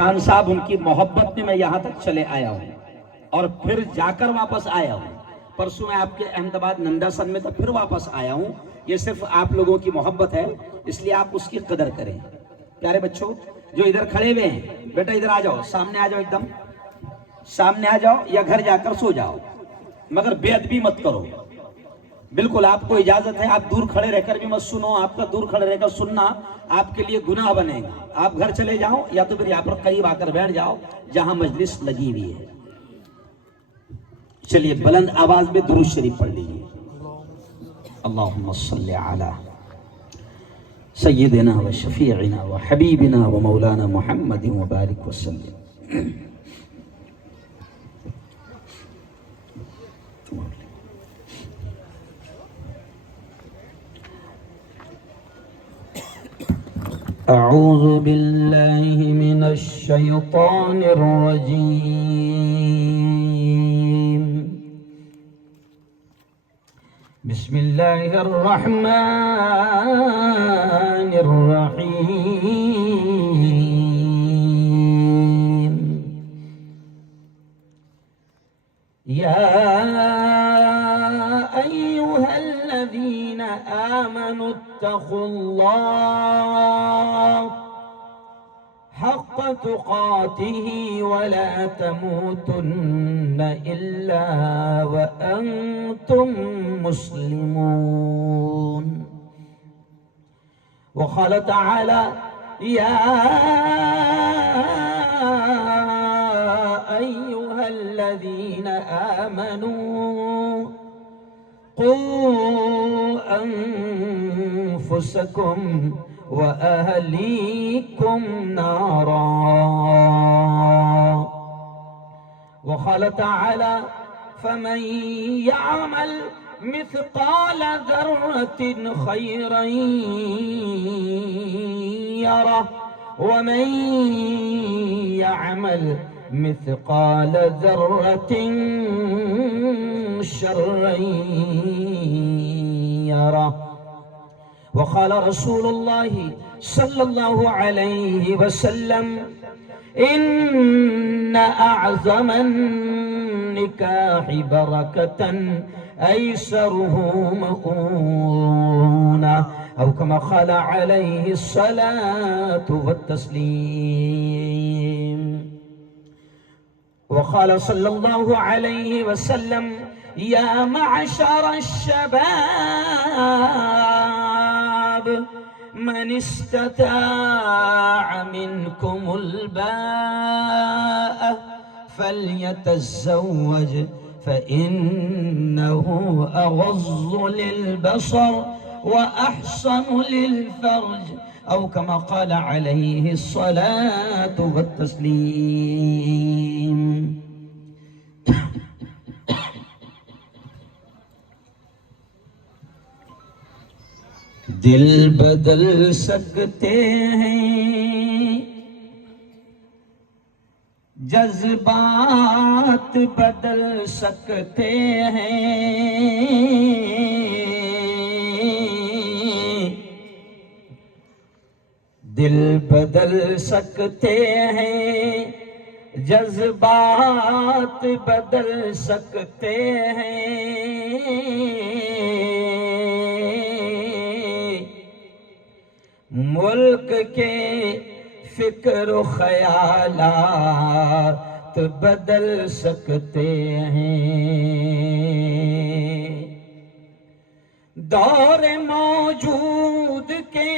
خان صاحب ان کی محبت میں یہاں تک چلے آیا ہوں اور پھر جا کر واپس آیا ہوں. پرسوں میں آپ کے احمد آباد ننداسن میں تھا، پھر واپس آیا ہوں. یہ صرف آپ لوگوں کی محبت ہے، اس لیے آپ اس کی قدر کریں. پیارے بچوں جو ادھر کھڑے ہوئے ہیں، بیٹا ادھر آ جاؤ، سامنے آ جاؤ، ایک دم سامنے آ جاؤ یا گھر جا کر سو جاؤ، مگر بے ادبی مت کرو. بالکل آپ کو اجازت ہے، آپ دور کھڑے رہ کر بھی مت سنو. آپ کا دور کھڑے رہ کر سننا آپ کے لیے گناہ بنے گا. آپ گھر چلے جاؤ یا تو پھر یہاں پر قریب آ کر بیٹھ جاؤ جہاں مجلس لگی ہوئی ہے. چلیے بلند آواز میں درود شریف پڑھ لیجیے. اللہم صلی علی سیدنا و شفیعنا و حبیبنا و مولانا محمد و بارک وسلم. اعوذ باللہ من الشیطان الرجیم. بسم اللہ الرحمن الرحیم. یا ایہا الذین آمنوا اتقوا اللہ حق تقاته ولا تموتن الا وانتم مسلمون. وقال تعالى يا ايها الذين آمنوا قوا انفسكم وأهليكم نارا. وقال تعالى فمن يعمل مثقال ذرة خيرا يره ومن يعمل مثقال ذرة شرا يره. وقال رسول الله صلى الله عليه وسلم إن أعظم النكاح بركة أيسره مؤونة أو كما قال عليه الصلاة والتسليم. وقال صلى الله عليه وسلم يا معشر الشباب من استطاع منكم الباءة فليتزوج فإنه أغض للبصر وأحصن للفرج أو كما قال عليه الصلاة والتسليم. دل بدل سکتے ہیں، جذبات بدل سکتے ہیں، دل بدل سکتے ہیں، جذبات بدل سکتے ہیں، ملک کے فکر و خیالات بدل سکتے ہیں، دور موجود کے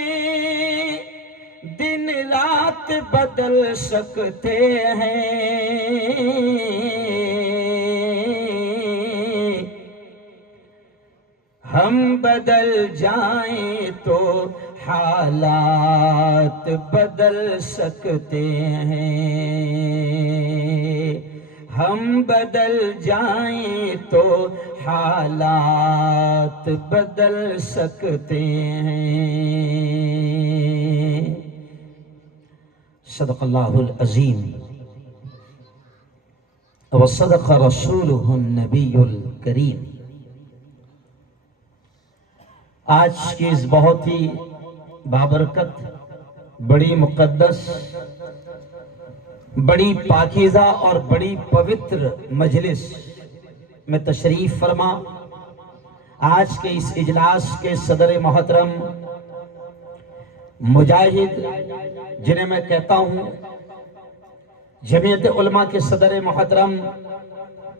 دن رات بدل سکتے ہیں، ہم بدل جائیں تو حالات بدل سکتے ہیں، ہم بدل جائیں تو حالات بدل سکتے ہیں. صدق اللہ العظیم وصدق رسولہ النبی الکریم. آج کی اس بہت ہی بابرکت، بڑی مقدس بڑی پاکیزہ اور بڑی پوتر مجلس میں تشریف فرما آج کے اس اجلاس کے صدر محترم مجاہد، جنہیں میں کہتا ہوں جمعیت علماء کے صدر محترم،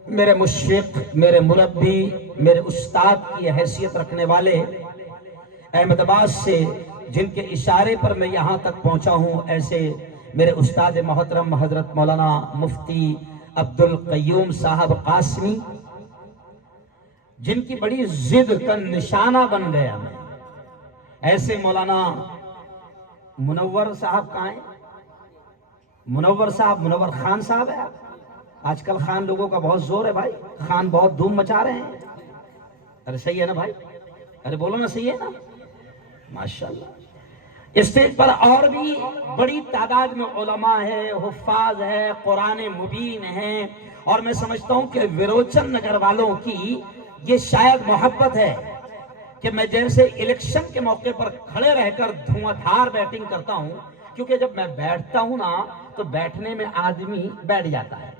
میرے مشفق، میرے مربی، میرے استاد کی حیثیت رکھنے والے، احمد آباد سے جن کے اشارے پر میں یہاں تک پہنچا ہوں، ایسے میرے استاد محترم حضرت مولانا مفتی عبدالقیوم صاحب قاسمی، جن کی بڑی ضد کا نشانہ بن گیا میں، ایسے مولانا منور صاحب کہاں ہیں؟ منور صاحب، منور خان صاحب ہے۔ آج کل خان لوگوں کا بہت زور ہے بھائی، خان بہت دھوم مچا رہے ہیں۔ ارے صحیح ہے نا بھائی؟ ارے بولو نا، صحیح ہے نا؟ ماشاءاللہ۔ اسٹیج پر اور بھی بڑی تعداد میں علماء ہیں، حفاظ ہیں، قرآن مبین ہیں، اور میں سمجھتا ہوں کہ وروچن نگر والوں کی یہ شاید محبت ہے کہ میں جیسے الیکشن کے موقع پر کھڑے رہ کر دھواں دھار بیٹنگ کرتا ہوں، کیونکہ جب میں بیٹھتا ہوں نا تو بیٹھنے میں آدمی بیٹھ جاتا ہے،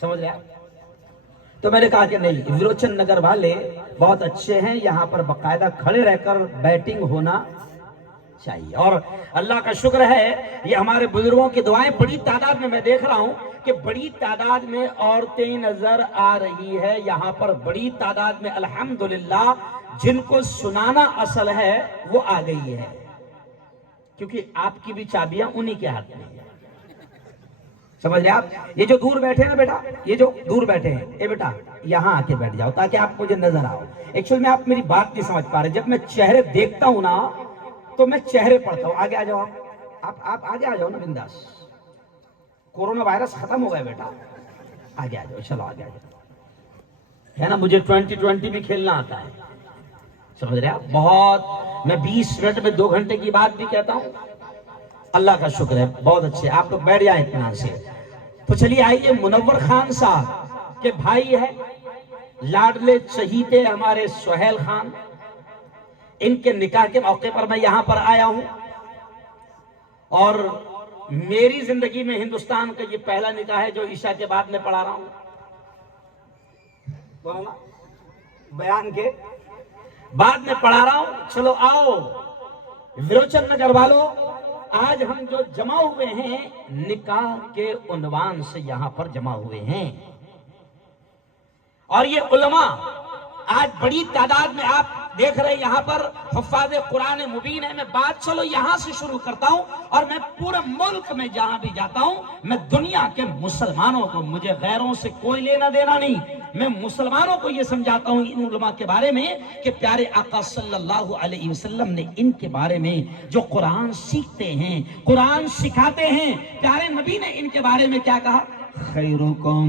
سمجھ رہے آپ؟ تو میں نے کہا کہ نہیں، وروچن نگر والے بہت اچھے ہیں، یہاں پر باقاعدہ کھڑے رہ کر بیٹنگ ہونا چاہیے، اور اللہ کا شکر ہے یہ ہمارے بزرگوں کی دعائیں، بڑی تعداد میں دیکھ رہا ہوں کہ بڑی تعداد میں عورتیں نظر آ رہی ہے یہاں پر، بڑی تعداد میں الحمدللہ جن کو سنانا اصل ہے وہ آ گئی ہے، کیونکہ آپ کی بھی چابیاں انہی کے ہاتھ میں ہیں، سمجھ رہے آپ؟ یہ جو دور بیٹھے ہیں نا بیٹا، یہ جو دور بیٹھے ہیں، اے بیٹا یہاں آ کے بیٹھ جاؤ تاکہ آپ مجھے نظر آؤ۔ ایکچوئل میں آپ میری بات نہیں سمجھ پا رہے، جب میں چہرے دیکھتا ہوں نا تو میں چہرے پڑھتا ہوں۔ آگے آ جاؤ، آپ آگے آ جاؤ نا بنداس، کورونا وائرس ختم ہو گیا بیٹا، آگے آ جاؤ، چلو آگے آ جاؤ، ہے نا؟ مجھے 2020 بھی کھیلنا آتا ہے، سمجھ رہے آپ؟ بہت، میں 20 منٹ میں 2 گھنٹے کی بات بھی کہتا ہوں، اللہ کا شکر ہے، بہت اچھے، آپ لوگ بیٹھ جائیں اطمینان سے۔ تو چلیے آئیے، منور خان صاحب کے بھائی ہے، لاڈلے چہیتے ہمارے سہیل خان، ان کے نکاح کے موقع پر میں یہاں پر آیا ہوں، اور میری زندگی میں ہندوستان کا یہ پہلا نکاح ہے جو عشاء کے بعد میں پڑھا رہا ہوں، بیان کے بعد میں پڑھا رہا ہوں۔ چلو آؤ وروچن نگر والوں، آج ہم جو جمع ہوئے ہیں نکاح کے عنوان سے یہاں پر جمع ہوئے ہیں، اور یہ علماء آج بڑی تعداد میں آپ دیکھ رہے ہیں یہاں پر حفاظ قرآن مبین ہے۔ میں بات چلو یہاں سے شروع کرتا ہوں، اور میں پورے ملک میں جہاں بھی جاتا ہوں میں دنیا کے مسلمانوں کو، مجھے غیروں سے کوئی لینا دینا نہیں، میں مسلمانوں کو یہ سمجھاتا ہوں ان علماء کے بارے میں کہ پیارے آقا صلی اللہ علیہ وسلم نے ان کے بارے میں جو قرآن سیکھتے ہیں، قرآن سکھاتے ہیں، پیارے نبی نے ان کے بارے میں کیا کہا؟ خیرکم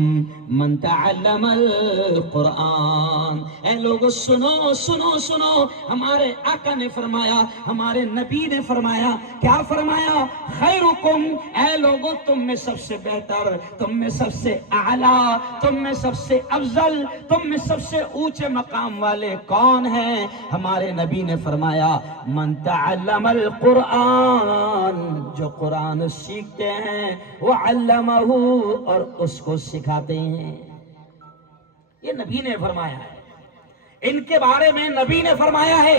من تعلم القرآن۔ اے لوگو سنو سنو سنو، ہمارے آقا نے فرمایا، ہمارے نبی نے فرمایا، کیا فرمایا؟ خیرکم، اے لوگو تم میں سب سے بہتر، تم میں سب سے اعلیٰ، تم میں سب سے افضل، تم میں سب سے اونچے مقام والے کون ہیں؟ ہمارے نبی نے فرمایا من تعلم القرآن، جو قرآن سیکھتے ہیں، وعلمہ، اور اس کو سکھاتے ہیں۔ یہ نبی نے فرمایا ہے، ان کے بارے میں نبی نے فرمایا ہے،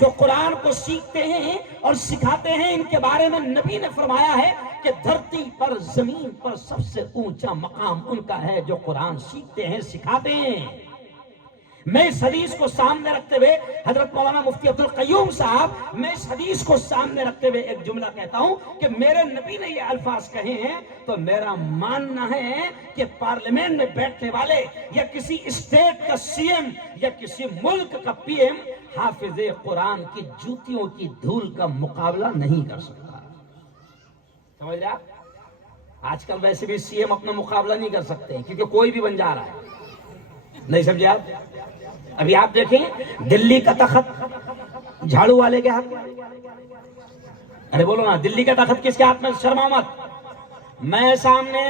جو قرآن کو سیکھتے ہیں اور سکھاتے ہیں، ان کے بارے میں نبی نے فرمایا ہے کہ دھرتی پر، زمین پر سب سے اونچا مقام ان کا ہے جو قرآن سیکھتے ہیں، سکھاتے ہیں۔ میں اس حدیث کو سامنے رکھتے ہوئے، حضرت مولانا مفتی عبدالقیوم صاحب، میں اس حدیث کو سامنے رکھتے ہوئے ایک جملہ کہتا ہوں کہ میرے نبی نے یہ الفاظ کہے ہیں تو میرا ماننا ہے کہ پارلیمنٹ میں بیٹھنے والے یا کسی اسٹیٹ کا سی ایم یا کسی ملک کا پی ایم حافظ قرآن کی جوتیوں کی دھول کا مقابلہ نہیں کر سکتا۔ سمجھ رہے آپ؟ آج کل ویسے بھی سی ایم اپنا مقابلہ نہیں کر سکتے کیونکہ کوئی بھی بن جا رہا ہے، نہیں سمجھے آپ؟ ابھی آپ دیکھیں دلی کا تخت جھاڑو والے کے ہاتھ میں، ارے بولو نا، دلی کا تخت کس کے ہاتھ میں؟ شرما مت، میں سامنے،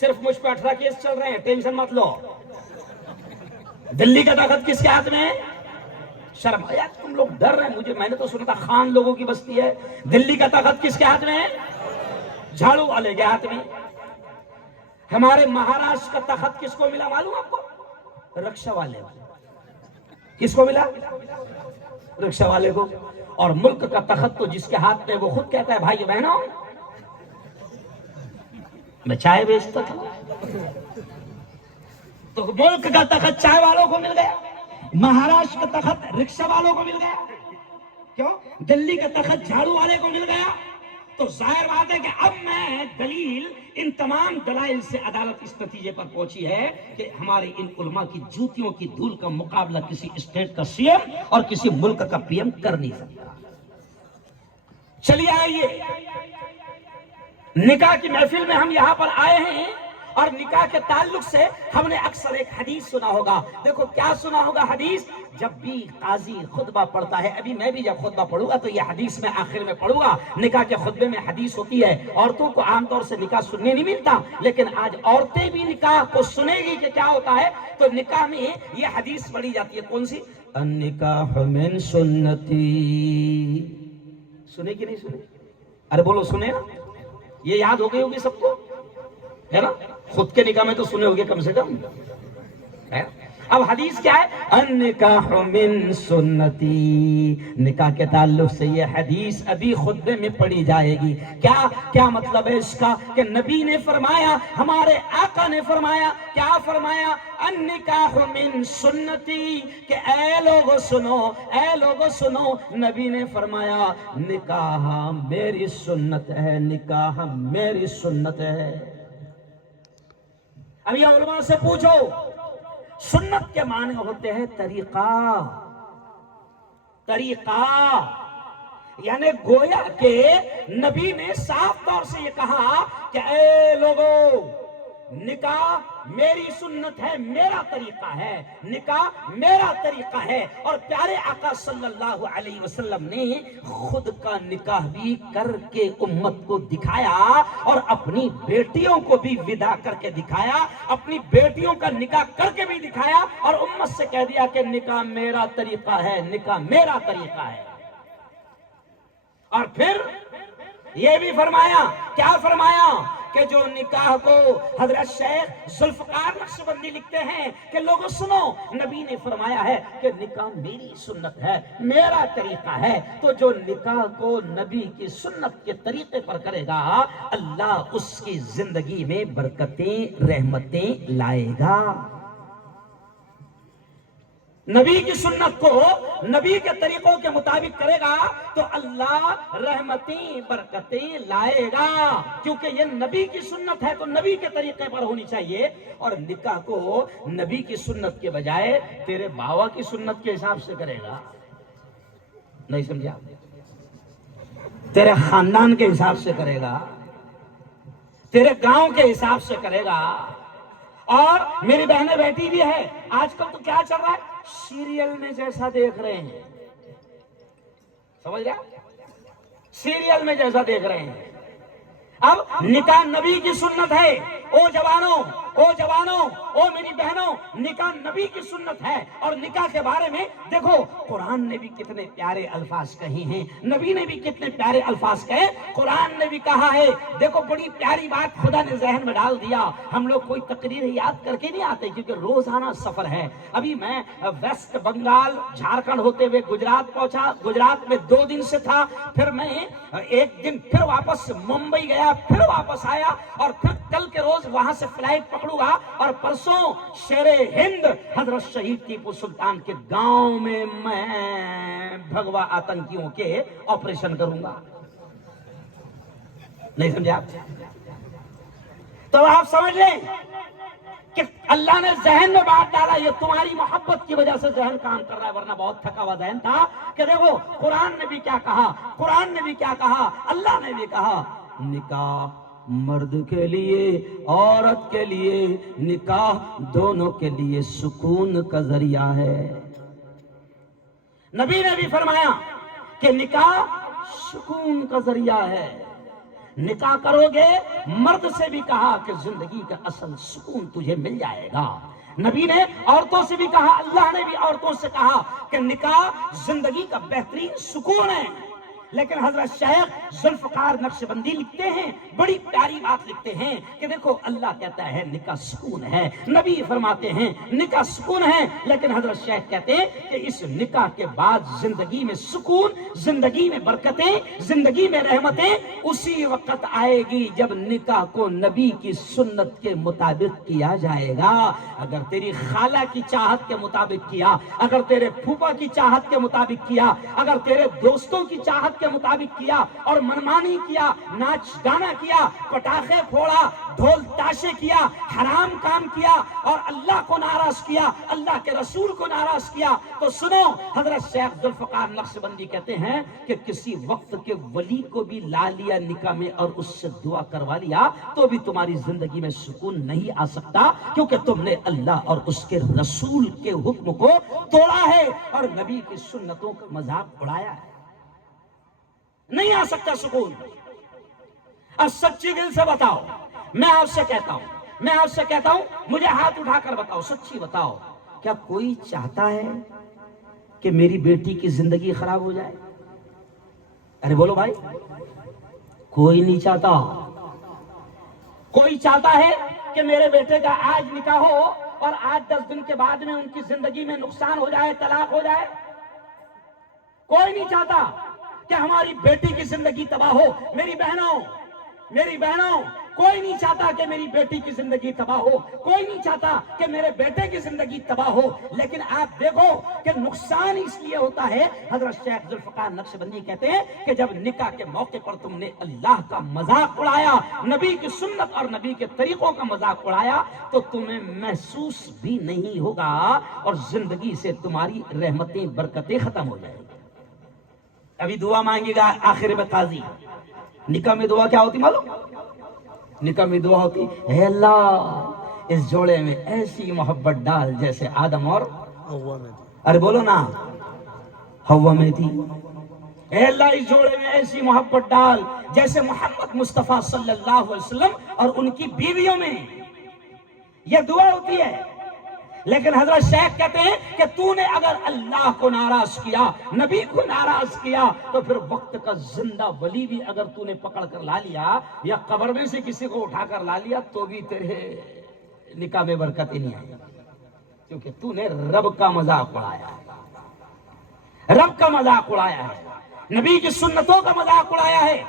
صرف مجھ پہ 18 کیس چل رہے ہیں، ٹینشن مت لو۔ دلی کا تخت کس کے ہاتھ میں؟ شرم، یار تم لوگ ڈر رہے ہیں، میں نے تو سنا تھا خان لوگوں کی بستی ہے، دلی کا تخت کس کے ہاتھ میں ہے؟ جھاڑو والے کے ہاتھ میں. ہمارے مہاراشٹر کا تخت کس کو ملا معلوم آپ کو؟ رکشا والے کو. کس کو ملا؟ رکشا والے کو. اور ملک کا تخت تو جس کے ہاتھ میں وہ خود کہتا ہے بھائی بہنوں میں چائے بیچتا تھا. تو ملک کا تخت چائے والوں کو مل گیا, مہاراشٹر کا تخت رکشا والوں کو مل گیا, کیوں؟ دلی کا تخت جھاڑو والے کو مل گیا. تو ظاہر بات ہے کہ اب میں دلیل ان تمام دلائل سے عدالت اس نتیجے پر پہنچی ہے کہ ہمارے ان علماء کی جوتیوں کی دھول کا مقابلہ کسی اسٹیٹ کا سی ایم اور کسی ملک کا پی ایم کر نہیں سکتا. چلیے آئیے, نکاح کی محفل میں ہم یہاں پر آئے ہیں اور نکاح کے تعلق سے ہم نے اکثر ایک حدیث سنا ہوگا. دیکھو کیا سنا ہوگا حدیث؟ جب بھی قاضی خطبہ پڑھتا ہے, ابھی میں بھی جب خطبہ پڑھوں گا تو یہ حدیث میں آخر میں پڑھوں گا. نکاح کے خطبے میں حدیث ہوتی ہے. عورتوں کو عام طور سے نکاح سننے نہیں ملتا, لیکن آج عورتیں بھی نکاح کو سنے گی کہ کیا ہوتا ہے. تو نکاح میں یہ حدیث پڑھی جاتی ہے, کون سی؟ النکاح من سنتی. سنے کہ نہیں سنے؟ ارے بولو سنے نا. یہ یاد ہو گئی ہوگی سب کو, ہے نا؟ خود کے نکاح میں تو سنے ہوگے کم سے کم. اب حدیث کیا ہے؟ النکاح من سنتی. نکاح کے تعلق سے یہ حدیث ابھی خطبے میں پڑھی جائے گی. کیا مطلب ہے اس کا؟ کہ نبی نے فرمایا, ہمارے آقا نے فرمایا, کیا فرمایا؟ النکاح من سنتی, کہ اے لوگو سنو, اے لوگو سنو, نبی نے فرمایا نکاح میری سنت ہے, نکاح میری سنت ہے. اب یہ علماء سے پوچھو, سنت کے معنی ہوتے ہیں طریقہ. طریقہ یعنی گویا کہ نبی نے صاف طور سے یہ کہا کہ اے لوگو, نکاح میری سنت ہے, میرا طریقہ ہے, نکاح میرا طریقہ ہے. اور پیارے آقا صلی اللہ علیہ وسلم نے خود کا نکاح بھی کر کے امت کو دکھایا اور اپنی بیٹیوں کو بھی ودا کر کے دکھایا, اپنی بیٹیوں کا نکاح کر کے بھی دکھایا اور امت سے کہہ دیا کہ نکاح میرا طریقہ ہے, نکاح میرا طریقہ ہے. اور پھر یہ بھی فرمایا, کیا فرمایا؟ کہ جو نکاح کو حضرت شیخ ذوالفقار نقشبندی لکھتے ہیں کہ لوگوں سنو, نبی نے فرمایا ہے کہ نکاح میری سنت ہے, میرا طریقہ ہے. تو جو نکاح کو نبی کی سنت کے طریقے پر کرے گا, اللہ اس کی زندگی میں برکتیں رحمتیں لائے گا. نبی کی سنت کو نبی کے طریقوں کے مطابق کرے گا تو اللہ رحمتیں برکتیں لائے گا, کیونکہ یہ نبی کی سنت ہے تو نبی کے طریقے پر ہونی چاہیے. اور نکاح کو نبی کی سنت کے بجائے تیرے باوا کی سنت کے حساب سے کرے گا, نہیں سمجھا؟ تیرے خاندان کے حساب سے کرے گا, تیرے گاؤں کے حساب سے کرے گا. اور میری بہنیں بیٹھی بھی ہے, آج کل تو کیا چل رہا ہے, سیریل میں جیسا دیکھ رہے ہیں, سمجھ گیا؟ سیریل میں جیسا دیکھ رہے ہیں. اب نکاح نبی کی سنت ہے. او جوانوں, او جوانوں, او میری بہنوں, نکاح نبی کی سنت ہے. اور نکاح کے بارے میں دیکھو قرآن نے بھی کتنے پیارے الفاظ کہے ہیں, نبی نے بھی کتنے پیارے الفاظ کہے. قرآن نے بھی کہا ہے, دیکھو بڑی پیاری بات خدا نے ذہن میں ڈال دیا. ہم لوگ کوئی تقریر یاد کر کے نہیں آتے کیونکہ روزانہ سفر ہے. ابھی میں ویسٹ بنگال جھارکھنڈ ہوتے ہوئے گجرات پہنچا, گجرات میں 2 دن سے تھا, پھر میں 1 دن پھر واپس ممبئی گیا, پھر واپس آیا, اور پھر کل کے روز وہاں سے فلائٹ پکڑوں گا اور پرسوں شیر ہند حضرت شہید ٹیپو سلطان کے گاؤں میں میں بھگوا آتنکیوں کے آپریشن کروں گا. نہیں سمجھے آپ؟ تو آپ سمجھ لیں کہ اللہ نے ذہن میں بات ڈالا, یہ تمہاری محبت کی وجہ سے ذہن کام کر رہا ہے, ورنہ بہت تھکا ہوا ذہن تھا. کہ دیکھو قرآن نے بھی کیا کہا, قرآن نے بھی کیا کہا, اللہ نے بھی کہا نکاح مرد کے لیے عورت کے لیے, نکاح دونوں کے لیے سکون کا ذریعہ ہے. نبی نے بھی فرمایا کہ نکاح سکون کا ذریعہ ہے. نکاح کرو گے, مرد سے بھی کہا کہ زندگی کا اصل سکون تجھے مل جائے گا. نبی نے عورتوں سے بھی کہا, اللہ نے بھی عورتوں سے کہا کہ نکاح زندگی کا بہترین سکون ہے. لیکن حضرت شیخ ذوالفقار نقشبندی لکھتے ہیں، بڑی پیاری بات لکھتے ہیں کہ دیکھو اللہ کہتا ہے نکاح سکون ہے، نبی فرماتے ہیں نکاح سکون ہے، لیکن حضرت شیخ کہتے ہیں کہ اس نکاح کے بعد زندگی میں سکون، زندگی میں برکتیں، زندگی میں رحمتیں اسی وقت آئے گی جب نکاح کو نبی کی سنت کے مطابق کیا جائے گا۔ اگر تیری خالہ کی چاہت کے مطابق کیا، اگر تیرے پھوپھا کی چاہت کے مطابق کیا، اگر تیرے دوستوں کی چاہت کے مطابق کیا اور منمانی کیا، ناچ گانا کیا، پٹاخے پھوڑا، ڈھول تاشے کیا، حرام کام کیا اور اللہ کو ناراض کیا، اللہ کے رسول کو ناراض کیا، تو سنو حضرت شیخ ذوالفقار نقشبندی کہتے ہیں کہ کسی وقت کے ولی کو بھی لا لیا نکاح میں اور اس سے دعا کروا لیا تو بھی تمہاری زندگی میں سکون نہیں آ سکتا، کیونکہ تم نے اللہ اور اس کے رسول کے حکم کو توڑا ہے اور نبی کی سنتوں کا مذاق اڑایا ہے۔ نہیں آ سکتا سکون۔ اب سچی دل سے بتاؤ، میں آپ سے کہتا ہوں مجھے ہاتھ اٹھا کر بتاؤ، سچی بتاؤ، کیا کوئی چاہتا ہے کہ میری بیٹی کی زندگی خراب ہو جائے؟ ارے بولو بھائی، کوئی نہیں چاہتا۔ کوئی چاہتا ہے کہ میرے بیٹے کا آج نکاح ہو اور آج 10 دن کے بعد میں ان کی زندگی میں نقصان ہو جائے، طلاق ہو جائے؟ کوئی نہیں چاہتا کہ ہماری بیٹی کی زندگی تباہ ہو۔ میری بہنوں، کوئی نہیں چاہتا کہ میری بیٹی کی زندگی تباہ ہو، کوئی نہیں چاہتا کہ میرے بیٹے کی زندگی تباہ ہو، لیکن آپ دیکھو کہ نقصان اس لیے ہوتا ہے۔ حضرت شیخ ذوالفقار نقشبندی کہتے ہیں کہ جب نکاح کے موقع پر تم نے اللہ کا مذاق اڑایا، نبی کی سنت اور نبی کے طریقوں کا مذاق اڑایا، تو تمہیں محسوس بھی نہیں ہوگا اور زندگی سے تمہاری رحمتیں برکتیں ختم ہو جائیں گی۔ ابھی دعا مانگے گا آخر میں قاضی، نکاح میں دعا کیا ہوتی معلوم؟ نکاح میں دعا ہوتی، اے اللہ اس جوڑے میں ایسی محبت ڈال جیسے آدم اور حوا میں تھی۔ ارے بولو نا، حوا میں تھی۔ اے اللہ اس جوڑے میں ایسی محبت ڈال جیسے محمد مصطفیٰ صلی اللہ علیہ وسلم اور ان کی بیویوں میں۔ یہ دعا ہوتی ہے۔ لیکن حضرت شیخ کہتے ہیں کہ تو نے اگر اللہ کو ناراض کیا، نبی کو ناراض کیا، تو پھر وقت کا زندہ ولی بھی اگر تو نے پکڑ کر لا لیا یا قبر میں سے کسی کو اٹھا کر لا لیا تو بھی تیرے نکاح میں برکت ہی نہیں آئی، کیونکہ تو نے رب کا مذاق اڑایا ہے، رب کا مذاق اڑایا ہے، نبی کی سنتوں کا مذاق اڑایا ہے۔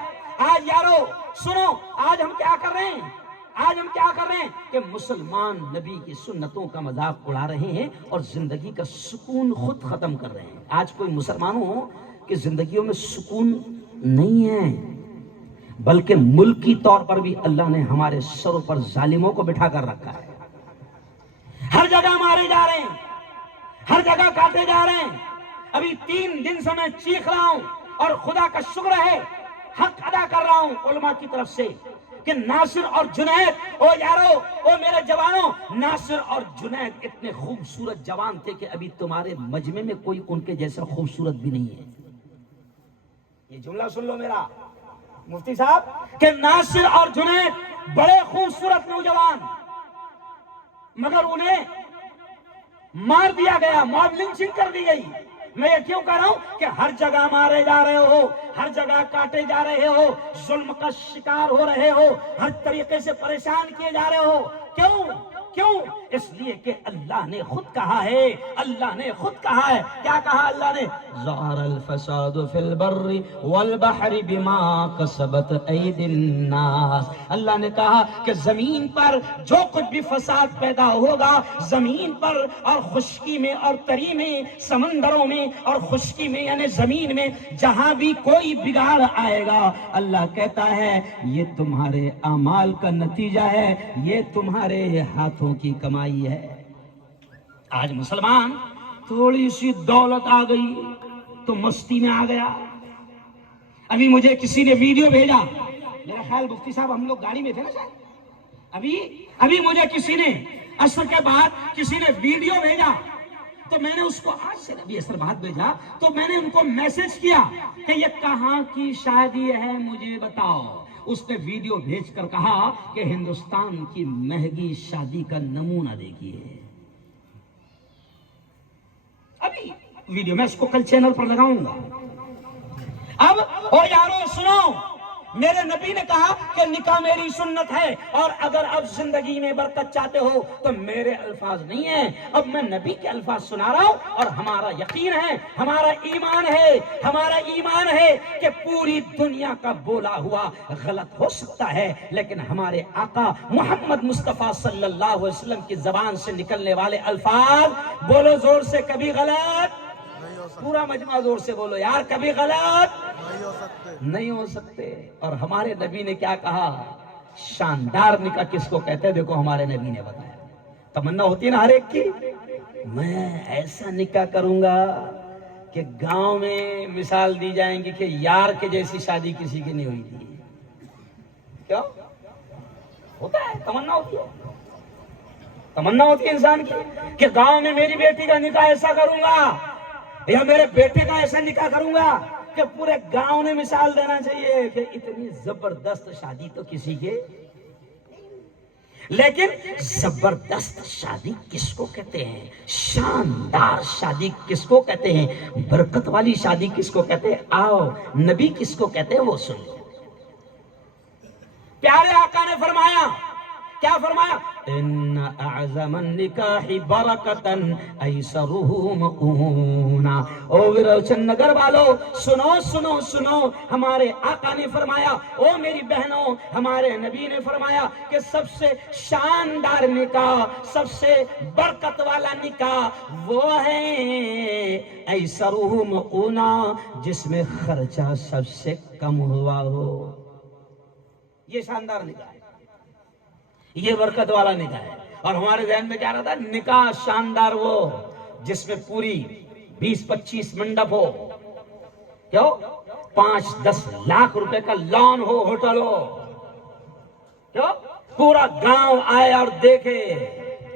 آج یارو سنو، آج ہم کیا کر رہے ہیں کہ مسلمان نبی کی سنتوں کا مذاق اڑا رہے ہیں اور زندگی کا سکون خود ختم کر رہے ہیں۔ آج کوئی مسلمانوں کی زندگیوں میں سکون نہیں ہے، بلکہ ملکی طور پر بھی اللہ نے ہمارے سروں پر ظالموں کو بٹھا کر رکھا ہے۔ ہر جگہ مارے جا رہے ہیں، ہر جگہ کاٹے جا رہے ہیں۔ ابھی 3 دن سے میں چیخ رہا ہوں اور خدا کا شکر ہے حق ادا کر رہا ہوں علماء کی طرف سے کہ ناصر اور جنید، او یارو، او میرے جوانوں، ناصر اور جنید اتنے خوبصورت جوان تھے کہ ابھی تمہارے مجمع میں کوئی ان کے جیسا خوبصورت بھی نہیں ہے۔ یہ جملہ سن لو میرا مفتی صاحب، کہ ناصر اور جنید بڑے خوبصورت نوجوان، مگر انہیں مار دیا گیا، ماب لنچنگ کر دی گئی۔ میں یہ کیوں کہہ رہا ہوں کہ ہر جگہ مارے جا رہے ہو، ہر جگہ کاٹے جا رہے ہو، ظلم کا شکار ہو رہے ہو، ہر طریقے سے پریشان کیے جا رہے ہو، کیوں؟ اس لیے کہ اللہ نے خود کہا ہے، کیا کہا اللہ نے؟ ظہر الفساد فی البر والبحر بما کسبت ایدی الناس۔ اللہ نے کہا کہ زمین پر جو کچھ بھی فساد پیدا ہوگا، زمین پر اور خشکی میں اور تری میں، سمندروں میں اور خشکی میں، یعنی زمین میں جہاں بھی کوئی بگاڑ آئے گا، اللہ کہتا ہے یہ تمہارے اعمال کا نتیجہ ہے، یہ تمہارے ہاتھوں کی کمائی ہے۔ آج مسلمان تھوڑی سی دولت آ گئی تو مستی میں آ گیا۔ ابھی مجھے کسی نے ویڈیو بھیجا، میرا خیال مفتی صاحب ہم لوگ گاڑی میں تھے نا شاید، ابھی مجھے کسی نے عصر کے بعد کسی نے ویڈیو بھیجا، تو میں نے اس کو آج سے ابھی عصر بعد بھیجا، تو میں نے ان کو میسج کیا کہ یہ کہاں کی شادی ہے مجھے بتاؤ۔ اس نے ویڈیو بھیج کر کہا کہ ہندوستان کی مہنگی شادی کا نمونہ دیکھیے۔ ابھی ویڈیو میں اس کو کل چینل پر لگاؤں گا۔ اب او یارو سنو، میرے نبی نے کہا کہ نکاح میری سنت ہے، اور اگر اب زندگی میں برکت چاہتے ہو تو میرے الفاظ نہیں ہیں، اب میں نبی کے الفاظ سنا رہا ہوں، اور ہمارا یقین ہے، ہمارا ایمان ہے کہ پوری دنیا کا بولا ہوا غلط ہو سکتا ہے، لیکن ہمارے آقا محمد مصطفیٰ صلی اللہ علیہ وسلم کی زبان سے نکلنے والے الفاظ، بولو زور سے، کبھی غلط، پورا مجمع زور سے بولو یار، کبھی غلط نہیں ہو سکتے۔ اور ہمارے نبی نے کیا کہا؟ شاندار نکاح کس کو کہتے ہیں؟ دیکھو ہمارے نبی نے بتایا۔ تمنا ہوتی ہے نا ہر ایک کی، میں ایسا نکاح کروں گا کہ گاؤں میں مثال دی جائیں گی کہ یار کے جیسی شادی کسی کی نہیں ہوئی تھی۔ کیا ہوتا ہے؟ تمنا ہوتی ہے، تمنا ہوتی ہے انسان کی کہ گاؤں میں میری بیٹی کا نکاح ایسا کروں گا، یا میرے بیٹے کا ایسا نکاح کروں گا کہ پورے گاؤں نے مثال دینا چاہیے کہ اتنی زبردست شادی تو کسی کے۔ لیکن زبردست شادی کس کو کہتے ہیں؟ شاندار شادی کس کو کہتے ہیں؟ برکت والی شادی کس کو کہتے ہیں؟ آؤ نبی کس کو کہتے ہیں وہ سن لو۔ پیارے آقا نے فرمایا، کیا فرمایا؟ ان اعظم النکاح برکتا ایسرہ مؤونا۔ او وروچن نگر والو سنو سنو سنو، ہمارے آقا نے فرمایا، او میری بہنوں، ہمارے نبی نے فرمایا کہ سب سے شاندار نکاح، سب سے برکت والا نکاح وہ ہے ایسرہ مؤونا، جس میں خرچہ سب سے کم ہوا ہو۔ یہ شاندار نکاح ہے، یہ برکت والا نکاح ہے۔ اور ہمارے ذہن میں کیا رہتا ہے؟ نکاح شاندار وہ جس میں پوری 20-25 منڈپ ہو، کیوں 5-10 لاکھ روپے کا لان ہو، ہوٹل ہو، کیوں پورا گاؤں آئے اور دیکھے،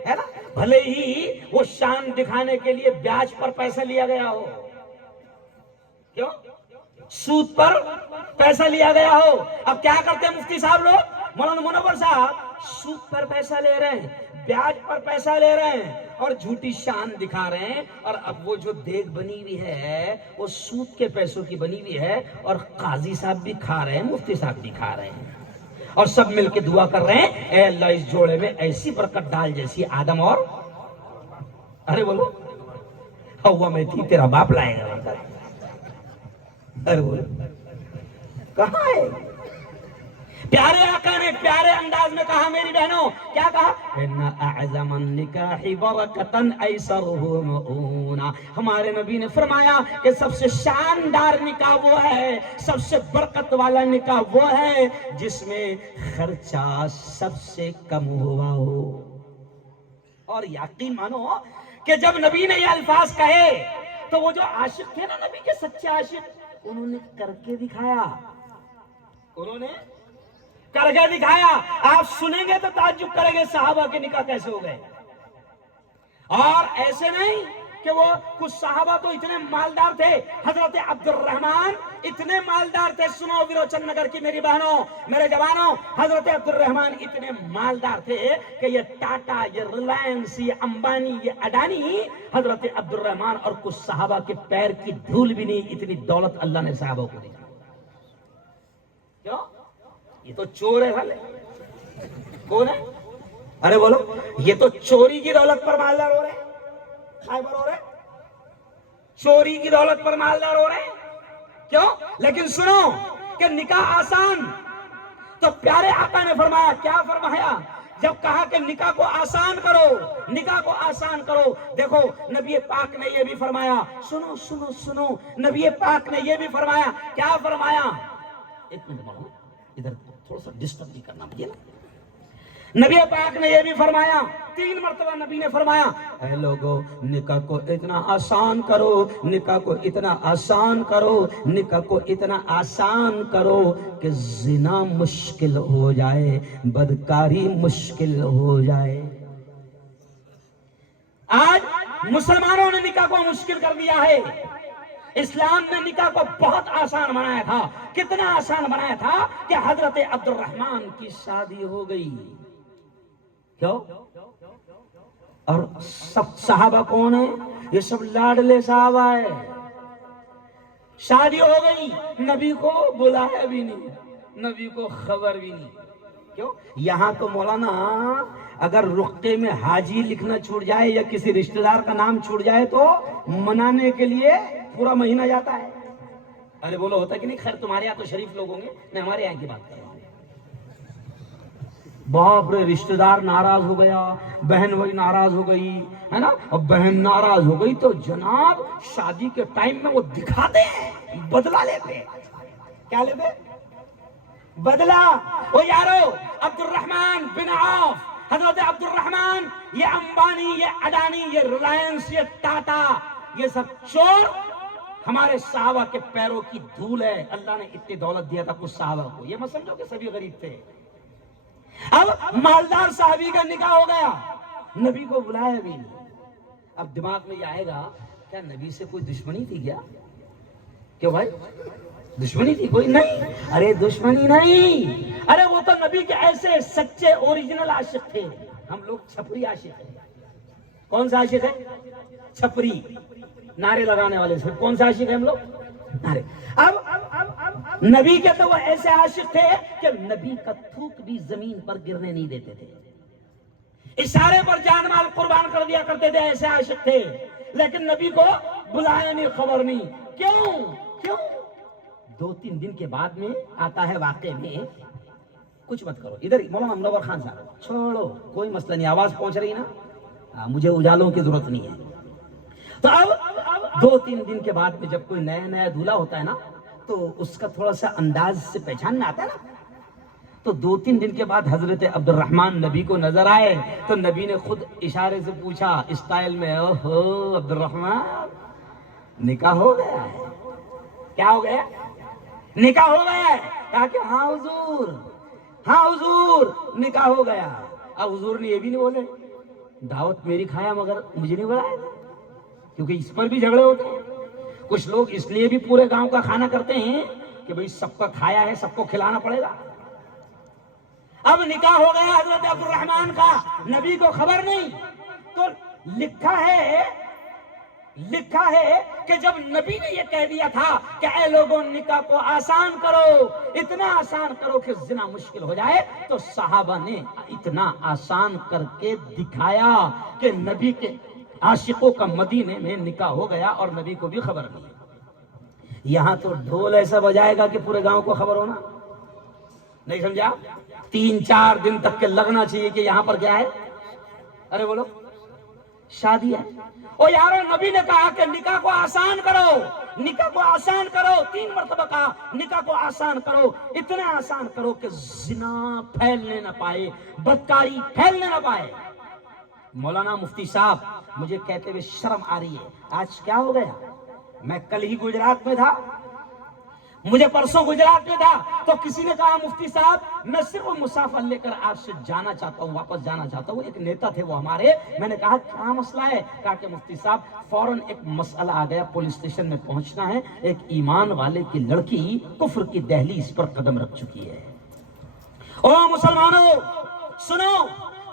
ہے نا؟ بھلے ہی وہ شان دکھانے کے لیے بیاج پر پیسہ لیا گیا ہو، کیوں سود پر پیسہ لیا گیا ہو۔ اب کیا کرتے ہیں مفتی صاحب لوگ، مولانا منور صاحب؟ سود پر پیسہ لے رہے ہیں، بیاج پر پیسہ لے رہے ہیں، اور جھوٹی شان دکھا رہے ہیں، اور اب وہ جو دیگ بنی ہوئی ہے وہ سود کے پیسوں کی بنی ہوئی ہے، اور قاضی صاحب بھی کھا رہے ہیں، مفتی صاحب بھی کھا رہے ہیں، اور سب مل کے دعا کر رہے ہیں، اے اللہ اس جوڑے میں ایسی برکت ڈال جیسی آدم اور، ارے بولو ہوا میں تھی، تیرا باپ لائے گا برکت۔ ارے بولو کہاں ہے؟ پیارے آقا نے پیارے انداز میں کہا، میری بہنوں کیا کہا؟ ان اعظم النکاح برکتا ایسرہ مؤونا۔ ہمارے نبی نے فرمایا کہ سب سے شاندار نکاح وہ ہے، سب سے برکت والا نکاح وہ ہے جس میں خرچہ سب سے کم ہوا ہو۔ اور یقین مانو کہ جب نبی نے یہ الفاظ کہے تو وہ جو عاشق تھے نا نبی کے، سچے عاشق، انہوں نے کر کے دکھایا، انہوں نے کر کے دکھایا۔ آپ سنیں گے تو تعجب کریں گے صحابہ کے نکاح کیسے ہو گئے۔ اور ایسے نہیں کہ وہ کچھ صحابہ تو اتنے مالدار تھے، حضرت عبد الرحمن اتنے مالدار تھے، سنو وروچن نگر کی میری بہنوں میرے جوانوں، حضرت عبد الرحمن اتنے مالدار تھے کہ یہ ٹاٹا، یہ ریلائنس، یہ امبانی، یہ اڈانی، حضرت عبد الرحمن اور کچھ صحابہ کے پیر کی دھول بھی نہیں، اتنی دولت اللہ نے صحابہ کو دی۔ کیوں؟ یہ تو چور ہے بھلے، کون ہے؟ ارے بولو، یہ تو چوری کی دولت پر مالدار ہو رہے ہیں، چوری کی دولت پر مالدار ہو رہے ہیں، کیوں؟ لیکن سنو کہ نکاح آسان، تو پیارے آقا نے فرمایا، کیا فرمایا؟ جب کہا کہ نکاح کو آسان کرو، نکاح کو آسان کرو، دیکھو نبی پاک نے یہ بھی فرمایا، سنو سنو سنو، نبی پاک نے یہ بھی فرمایا، کیا فرمایا؟ ایک منٹ بولو، ادھر تھوڑا سا ڈسٹرب بھی کرنا مجھے نا۔ نبی پاک نے یہ بھی فرمایا، 3 مرتبہ نبی نے فرمایا، اے لوگو نکاح کو اتنا آسان کرو، نکاح کو اتنا آسان کرو، نکاح کو اتنا آسان کرو کہ زنا مشکل ہو جائے، بدکاری مشکل ہو جائے۔ آج مسلمانوں نے نکاح کو مشکل کر دیا ہے، اسلام نے نکاح کو بہت آسان بنایا تھا۔ کتنا آسان بنایا تھا کہ حضرت عبد الرحمن کی شادی ہو گئی، کیوں؟ اور سب صحابہ کون ہیں؟ یہ سب لاڈلے صحابہ ہیں، شادی ہو گئی، نبی کو بلایا بھی نہیں، نبی کو خبر بھی نہیں. کیوں؟ یہاں تو مولانا اگر رقعے میں حاجی لکھنا چھوٹ جائے یا کسی رشتہ دار کا نام چھوٹ جائے تو منانے کے لیے پورا مہینہ جاتا ہے. ارے بولو ہوتا کہ نہیں؟ خیر تمہارے یہاں تو شریف لوگ ہوں گے، میں ہمارے یہاں کی بات کر رہا ہوں. باپ رے، رشتہ دار ناراض ہو گیا، بہن وہی ناراض ہو گئی ہے نا. اب بہن ناراض ہو گئی تو جناب شادی کے ٹائم میں وہ دکھاتے ہیں، بدلہ لیتے ہیں. کیا لیتے؟ بدلہ. وہ یارو عبد الرحمن بن عوف، حضرت عبد الرحمن، یہ امبانی، یہ اڈانی، یہ ریلائنس، یہ ٹاٹا، یہ سب چور ہمارے صحابہ کے پیروں کی دھول ہے. اللہ نے اتنی دولت دیا تھا کچھ صحابہ کو، یہ مت سمجھو کہ سبھی غریب تھے. اب مالدار صحابی کا نکاح ہو گیا، نبی کو بلایا بھی نہیں. اب دماغ میں یہ آئے گا کیا نبی سے کوئی دشمنی تھی کیا؟ کیوں بھائی دشمنی تھی کوئی؟ نہیں. ارے دشمنی نہیں، ارے وہ تو نبی کے ایسے سچے اوریجنل عاشق تھے. ہم لوگ چھپری عاشق ہیں. کون سا عاشق ہے؟ چھپری، نعرے لگانے والے سے. کون سا عاشق ہے ہم لوگ؟ نعرے. اب نبی کے تو وہ ایسے عاشق تھے کہ نبی کا تھوک بھی زمین پر گرنے نہیں دیتے تھے، اشارے پر جان مال قربان کر دیا کرتے تھے. ایسے عاشق تھے. لیکن نبی کو بلایا نہیں، خبر نہیں. کیوں؟ 2-3 دن کے بعد میں آتا ہے واقعے میں. کچھ مت کرو ادھر، مولانا منور خان صاحب چھوڑو، کوئی مسئلہ نہیں. آواز پہنچ رہی نا؟ مجھے اجالوں کی ضرورت نہیں ہے. تو اب 2-3 دن کے بعد میں جب کوئی نیا دولہا ہوتا ہے نا تو اس کا تھوڑا سا انداز سے پہچان میں آتا ہے نا. تو 2-3 دن کے بعد حضرت عبد الرحمن نبی کو نظر آئے تو نبی نے خود اشارے سے پوچھا اسٹائل میں، اوہو عبد الرحمن نکاح ہو گیا ہے؟ کیا ہو گیا؟ نکاح ہو گیا ہے. کہا کہ ہاں حضور، ہاں حضور نکاح ہو گیا. اب حضور نے یہ بھی نہیں بولے دعوت میری کھایا مگر مجھے نہیں بلایا، کیونکہ اس پر بھی جھگڑے ہوتے ہیں. کچھ لوگ اس لیے بھی پورے گاؤں کا کھانا کرتے ہیں کہ بھئی سب کا کھایا ہے، سب کو کھلانا پڑے گا. اب نکاح ہو گیا حضرت عبد الرحمن کا، نبی کو خبر نہیں. تو لکھا ہے کہ جب نبی نے یہ کہہ دیا تھا کہ اے لوگوں نکاح کو آسان کرو، اتنا آسان کرو کہ زنا مشکل ہو جائے، تو صحابہ نے اتنا آسان کر کے دکھایا کہ نبی کے عاشقوں کا مدینے میں نکاح ہو گیا اور نبی کو بھی خبر نہیں. یہاں تو ڈھول ایسا بجائے گا کہ پورے گاؤں کو خبر ہونا نہیں. سمجھا؟ 3-4 دن تک کے لگنا چاہیے کہ یہاں پر کیا ہے. ارے بولو شادی ہے. او یارو نبی نے کہا کہ نکاح کو آسان کرو، نکاح کو آسان کرو. 3 مرتبہ کہا نکاح کو آسان کرو، اتنا آسان کرو کہ زنا پھیلنے نہ پائے، بدکاری پھیلنے نہ پائے. مولانا مفتی صاحب مجھے کہتے ہوئے شرم آ رہی ہے، آج کیا ہو گیا؟ میں کل ہی گجرات میں تھا، مجھے پرسوں گجرات میں تھا، تو کسی نے کہا مفتی صاحب میں صرف مسافر لے کر آپ سے جانا چاہتا ہوں، واپس جانا چاہتا ہوں. ایک نیتا تھے وہ ہمارے. میں نے کہا کیا مسئلہ ہے؟ کہا کہ مفتی صاحب فوراً ایک مسئلہ آ گیا، پولیس اسٹیشن میں پہنچنا ہے. ایک ایمان والے کی لڑکی کفر کی دہلیز پر قدم رکھ چکی ہے. او مسلمانوں سنو،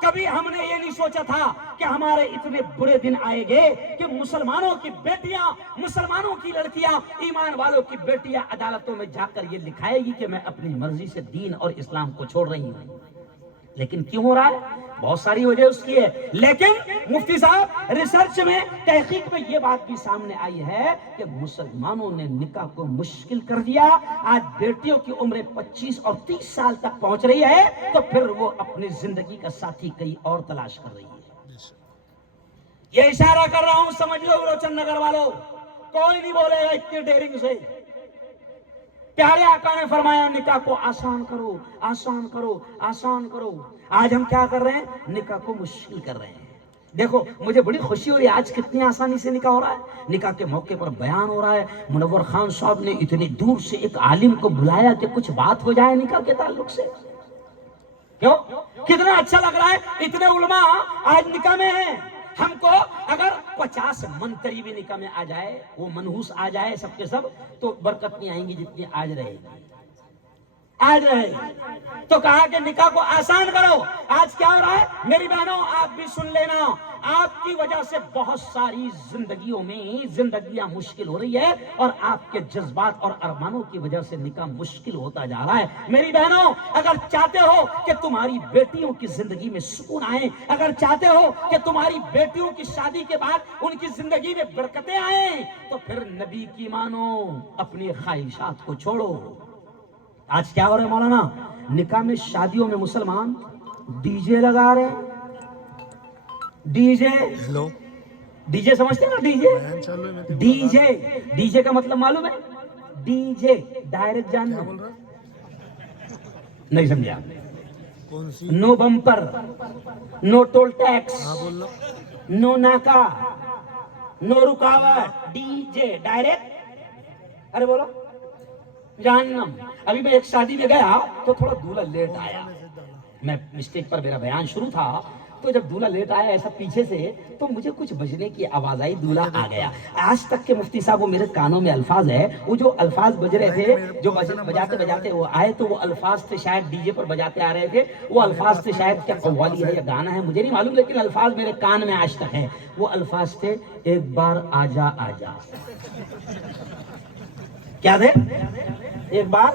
کبھی ہم نے یہ نہیں سوچا تھا کہ ہمارے اتنے برے دن آئے گے کہ مسلمانوں کی بیٹیاں، مسلمانوں کی لڑکیاں، ایمان والوں کی بیٹیاں عدالتوں میں جا کر یہ لکھائے گی کہ میں اپنی مرضی سے دین اور اسلام کو چھوڑ رہی ہوں. لیکن کیوں ہو رہا ہے؟ بہت ساری وجہ اس کی ہے. لیکن مفتی صاحب ریسرچ میں، تحقیق میں یہ بات بھی سامنے آئی ہے کہ مسلمانوں نے نکاح کو مشکل کر دیا. آج بیٹیوں کی عمریں 25 اور 30 سال تک پہنچ رہی ہے تو پھر وہ اپنی زندگی کا ساتھی کئی اور تلاش کر رہی ہے. یہ اشارہ کر رہا ہوں، سمجھ لو روچن نگر والوں، کوئی نہیں بولے گا اتنی ڈیرنگ سے. پیارے آقا نے فرمایا نکاح کو آسان کرو، آسان کرو، آسان کرو. آج ہم کیا کر رہے ہیں؟ نکاح کو مشکل کر رہے ہیں. دیکھو مجھے بڑی خوشی ہو رہی ہے آج کتنی آسانی سے نکاح ہو رہا ہے. نکاح کے موقع پر بیان ہو رہا ہے. منور خان صاحب نے اتنی دور سے ایک عالم کو بلایا کہ کچھ بات ہو جائے نکاح کے تعلق سے. کیوں؟ کتنا اچھا لگ رہا ہے. اتنے علماء آج نکاح میں ہیں. ہم کو اگر 50 منتری بھی نکاح میں آ جائے، وہ منحوس آ جائے سب کے سب، تو برکت نہیں آئیں گی جتنی آج رہے گی. آج رہے تو کہا کہ نکاح کو آسان کرو. آج کیا ہو رہا ہے؟ میری بہنوں آپ بھی سن لینا، آپ کی وجہ سے بہت ساری زندگیوں میں زندگیاں مشکل ہو رہی ہے، اور آپ کے جذبات اور ارمانوں کی وجہ سے نکاح مشکل ہوتا جا رہا ہے۔ میری بہنوں اگر چاہتے ہو کہ تمہاری بیٹیوں کی زندگی میں سکون آئے، اگر چاہتے ہو کہ تمہاری بیٹیوں کی شادی کے بعد ان کی زندگی میں برکتیں آئیں، تو پھر نبی کی مانو، اپنی خواہشات کو چھوڑو۔ آج کیا ہو رہا ہے مولانا؟ نکاح میں شادیوں میں مسلمان ڈی جے لگا رہے ہیں۔ ڈی جے، ڈی جے سمجھتے ہیں نا؟ D J, D J, D J کا مطلب معلوم ہے؟ ڈی جے ڈائریکٹ جاننا نہیں سمجھا؟ نو بمپر، نو ٹول ٹیکس، نو ناکا، نو رکاوٹ، ڈی جے ڈائریکٹ، ارے بولو جہنم۔ ابھی میں ایک شادی میں گیا تو تھوڑا دولہا لیٹ آیا، میں مسٹیک پر میرا بیان شروع تھا، تو جب دولہا لیٹ آیا ایسا پیچھے سے تو مجھے کچھ بجنے کی آواز آئی، دولہا آ گیا۔ آج تک کے مفتی صاحب وہ میرے کانوں میں الفاظ ہے، وہ جو الفاظ بج رہے تھے، جو بجاتے بجاتے وہ آئے، تو وہ الفاظ تھے شاید ڈی جے پر بجاتے آ رہے تھے، وہ الفاظ تھے شاید کیا قوالی ہے یا گانا ہے مجھے نہیں معلوم، لیکن الفاظ میرے کان میں آج تک ہے۔ وہ الفاظ تھے ایک بار آجا آجا، کیا تھے؟ ایک بار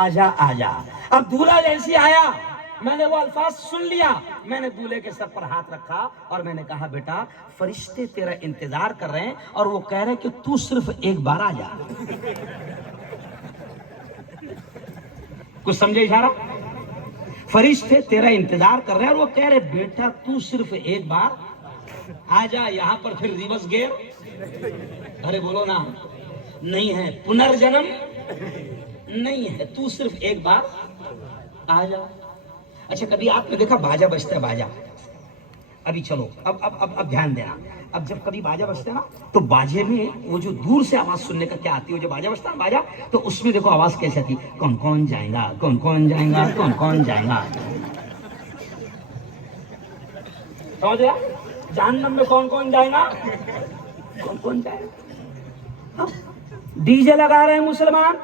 آجا آجا۔ اب دولہا جیسی آیا، میں نے وہ الفاظ سن لیا، میں نے دولہے کے سر پر ہاتھ رکھا اور میں نے کہا بیٹا فرشتے تیرا انتظار کر رہے ہیں، اور وہ کہہ رہے کہ تو صرف ایک بار آ جا۔ کچھ سمجھے اشارہ؟ فرشتے تیرا انتظار کر رہے ہیں اور وہ کہہ رہے بیٹا تو صرف ایک بار آ جا۔ یہاں پر پھر ریورس گیئر، ارے بولو نا، نہیں ہے، پنرجنم نہیں ہے، تو صرف ایک بار آ جا۔ اچھا کبھی آپ نے دیکھا باجا بجتا ہے؟ باجا، ابھی چلو اب دھیان دینا، اب جب کبھی باجا بجتا ہے نا تو باجے میں وہ جو دور سے آواز سننے کا کیا آتی ہے، جو باجا بجتا ہے باجا، تو اس میں دیکھو آواز کیسے آتی، کون کون جائے گا، کون کون جائے گا، کون کون جائے گا، سمجھ گیا؟ جہنم میں کون کون جائے گا، کون کون جائے گا۔ ڈی جے لگا رہے ہیں مسلمان،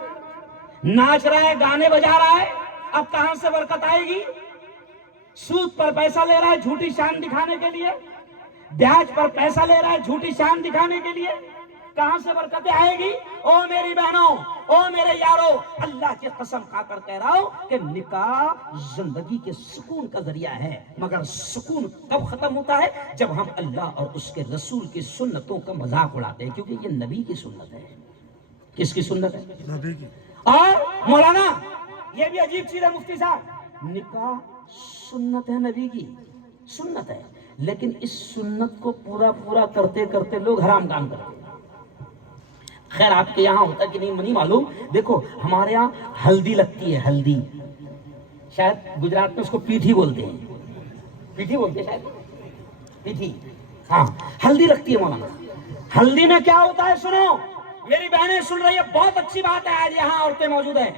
ناچ رہا ہے، گانے بجا رہا ہے، اب کہاں سے برکت آئے گی؟ سود پر پیسہ لے رہا ہے جھوٹی شان دکھانے کے لیے، بیاج پر پیسہ لے رہا ہے جھوٹی شان دکھانے کے لیے، کہاں سے برکتیں آئے گی؟ او میری بہنوں، او میرے یارو، اللہ کی قسم کھا کر کہہ رہا ہوں کہ نکاح زندگی کے سکون کا ذریعہ ہے، مگر سکون کب ختم ہوتا ہے؟ جب ہم اللہ اور اس کے رسول کی سنتوں کا مذاق اڑاتے ہیں، کیونکہ یہ نبی کی سنت ہے۔ کس کی سنت ہے؟ نبی کی۔ اور مولانا یہ بھی عجیب چیز ہے مفتی صاحب، نکاح سنت ہے، نبی کی سنت ہے، لیکن اس سنت کو پورا کرتے کرتے لوگ حرام کام کرتے ہیں۔ خیر آپ کے یہاں ہوتا کہ نہیں معلوم، دیکھو ہمارے یہاں ہلدی لگتی ہے، ہلدی، شاید گجرات میں اس کو پیٹھی بولتے ہیں، پیٹھی بولتے ہیں شاید، پیٹھی، ہاں ہلدی لگتی ہے مولانا۔ ہلدی میں کیا ہوتا ہے سنو، میری بہنیں سن رہی ہے، بہت اچھی بات ہے آج یہاں عورتیں موجود ہیں،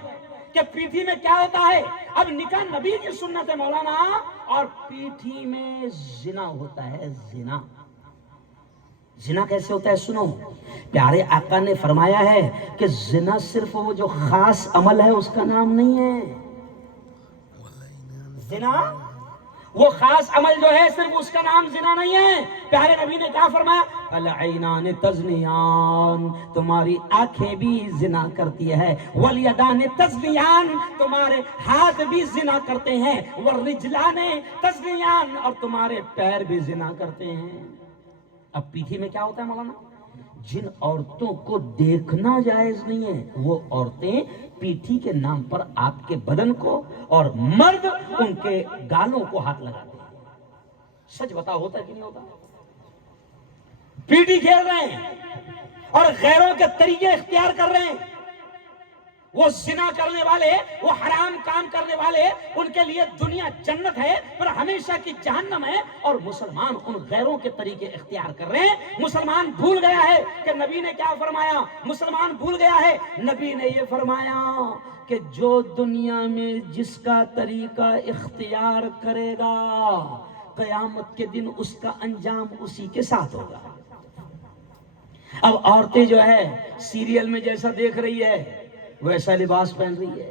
کہ پیٹھی میں کیا ہوتا ہے؟ اب نکاح نبی کی سنت ہے مولانا، اور پیٹھی میں زنا ہوتا ہے، زنا۔ زنا کیسے ہوتا ہے سنو، پیارے آقا نے فرمایا ہے کہ زنا صرف وہ جو خاص عمل ہے اس کا نام نہیں ہے، زنا وہ خاص عمل جو ہے صرف اس کا نام زنا نہیں ہے۔ پیارے نبی نے کیا فرمایا؟ العینان تزنیان، تمہاری آنکھیں بھی زنا کرتی ہے، والیدان تزنیان، تمہارے ہاتھ بھی زنا کرتے ہیں، والرجلان تزنیان، اور تمہارے پیر بھی زنا کرتے ہیں۔ اب پیٹھی میں کیا ہوتا ہے مولانا؟ جن عورتوں کو دیکھنا جائز نہیں ہے وہ عورتیں پیٹھی کے نام پر آپ کے بدن کو، اور مرد ان کے گالوں کو ہاتھ لگاتے ہیں۔ سچ بتا ہوتا ہے کہ نہیں ہوتا؟ پیٹھی کھیل رہے ہیں اور غیروں کے طریقے اختیار کر رہے ہیں۔ وہ زنا کرنے والے، وہ حرام کام کرنے والے، ان کے لیے دنیا جنت ہے پر ہمیشہ کی جہنم ہے، اور مسلمان ان غیروں کے طریقے اختیار کر رہے ہیں۔ مسلمان بھول گیا ہے کہ نبی نے کیا فرمایا، مسلمان بھول گیا ہے نبی نے یہ فرمایا کہ جو دنیا میں جس کا طریقہ اختیار کرے گا قیامت کے دن اس کا انجام اسی کے ساتھ ہوگا۔ اب عورتیں جو ہے سیریل میں جیسا دیکھ رہی ہے ویسا لباس پہن رہی ہے،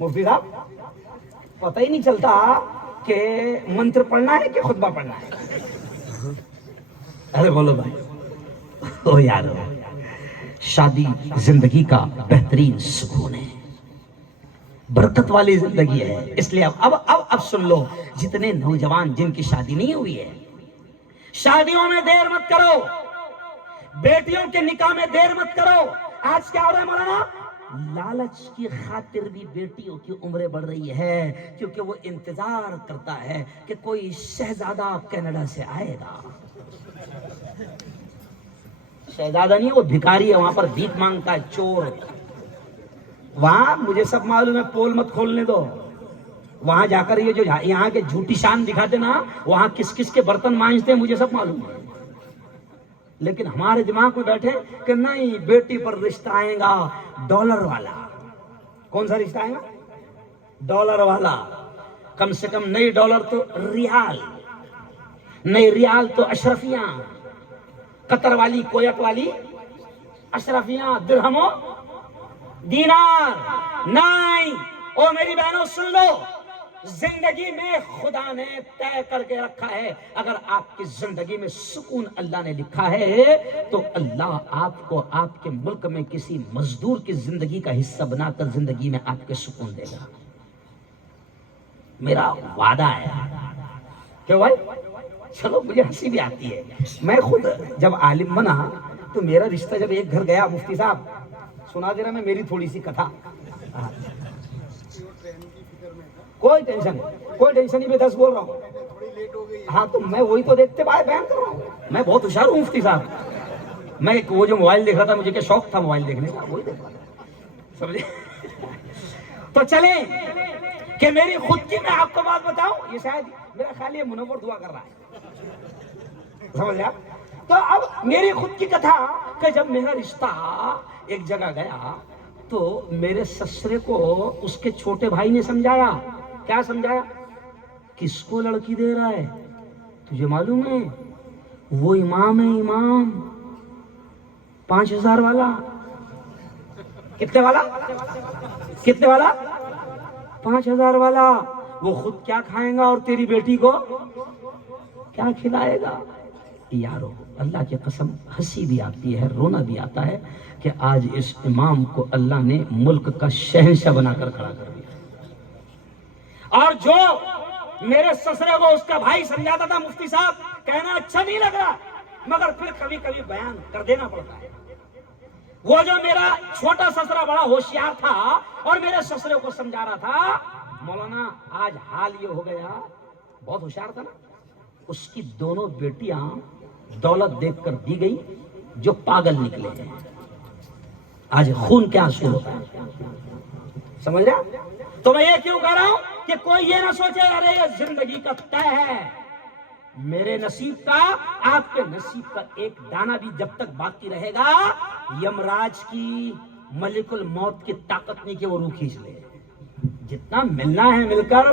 مفتی صاحب پتہ ہی نہیں چلتا کہ منتر پڑھنا ہے کہ خطبہ پڑھنا ہے. ارے بولو بھائی. او یارو، شادی زندگی کا بہترین سکون ہے، برکت والی زندگی ہے. اس لیے اب سن لو، جتنے نوجوان جن کی شادی نہیں ہوئی ہے، شادیوں میں دیر مت کرو، بیٹیوں کے نکاح میں دیر مت کرو. آج کیا ہو رہا ہے مولانا؟ لالچ کی خاطر بھی بیٹیوں کی عمریں بڑھ رہی ہے، کیونکہ وہ انتظار کرتا ہے کہ کوئی شہزادہ کینیڈا سے آئے گا. شہزادہ نہیں، وہ بھکاری ہے، وہاں پر بھیک مانگتا ہے، چور. وہاں مجھے سب معلوم ہے، پول مت کھولنے دو. وہاں جا کر یہ جو یہاں کے جھوٹی شان دکھاتے نا، وہاں کس کس کے برتن مانجتے ہیں مجھے سب معلوم ہے. لیکن ہمارے دماغ میں بیٹھے کہ نہیں، بیٹی پر رشتہ آئے گا ڈالر والا. کون سا رشتہ آئے گا؟ ڈالر والا. کم سے کم نہیں ڈالر تو ریال، نہیں ریال تو اشرفیاں، قطر والی، کویت والی اشرفیاں، درہم و دینار. نہیں. او میری بہنوں سن لو، زندگی میں خدا نے طے کر کے رکھا ہے، اگر آپ کی زندگی میں سکون اللہ نے لکھا ہے تو اللہ آپ کو آپ کے ملک میں کسی مزدور کی زندگی کا حصہ بنا کر زندگی میں آپ کے سکون دے گا. میرا وعدہ ہے. کیوں بھائی؟ چلو مجھے ہنسی بھی آتی ہے. میں خود جب عالم بنا تو میرا رشتہ جب ایک گھر گیا، مفتی صاحب سنا دے رہا میں میری تھوڑی سی کتھا. کوئی ٹینشن نہیں، میں 10 بول رہا ہوں. ہاں تو میں وہی تو دیکھتے بائے بیان کر رہا ہوں. میں بہت ہوشیار ہوں مفتی صاحب. میں ایک وہ جو موبائل دیکھ رہا تھا، مجھے کیا شوق تھا موبائل دیکھنے کا، وہی دیکھ رہا تھا. سمجھے؟ تو چلیں کہ میری خود کی میں آپ کو بات بتاؤں، یہ شاید میرا خیال یہ منور دعا کر رہا ہے. سمجھ گیا؟ تو اب میری خود کی کتھا کہ جب میرا رشتہ ایک جگہ گیا تو میرے سسرے کو اس کے چھوٹے بھائی نے سمجھایا. کیا سمجھایا؟ کس کو لڑکی دے رہا ہے؟ تجھے معلوم ہے وہ امام ہے، امام 5000 والا. کتنے والا؟ کتنے والا؟ 5000 والا. وہ خود کیا کھائے گا اور تیری بیٹی کو کیا کھلائے گا؟ یارو اللہ کی قسم ہنسی بھی آتی ہے، رونا بھی آتا ہے کہ آج اس امام کو اللہ نے ملک کا شہنشاہ بنا کر کھڑا کر دیا. اور جو میرے سسرے کو اس کا بھائی سمجھاتا تھا، مفتی صاحب کہنا اچھا نہیں لگ رہا مگر پھر کبھی کبھی بیان کر دینا پڑتا ہے. وہ جو میرا چھوٹا سسرا بڑا ہوشیار تھا اور میرے سسرے کو سمجھا رہا تھا، مولانا آج حال یہ ہو گیا، بہت ہوشیار تھا نا، اس کی دونوں بیٹیاں دولت دیکھ کر دی گئی جو پاگل نکلے ہیں. آج خون کیا آنسو ہوتا ہے، سمجھ رہا؟ تو میں یہ کیوں کہہ رہا ہوں کہ کوئی یہ نہ سوچے ارے یہ زندگی کا طے ہے. میرے نصیب کا، آپ کے نصیب کا ایک دانہ بھی جب تک باقی رہے گا، یمراج کی، ملک الموت کی طاقت نہیں کہ وہ روح کھینچ لے. جتنا ملنا ہے مل کر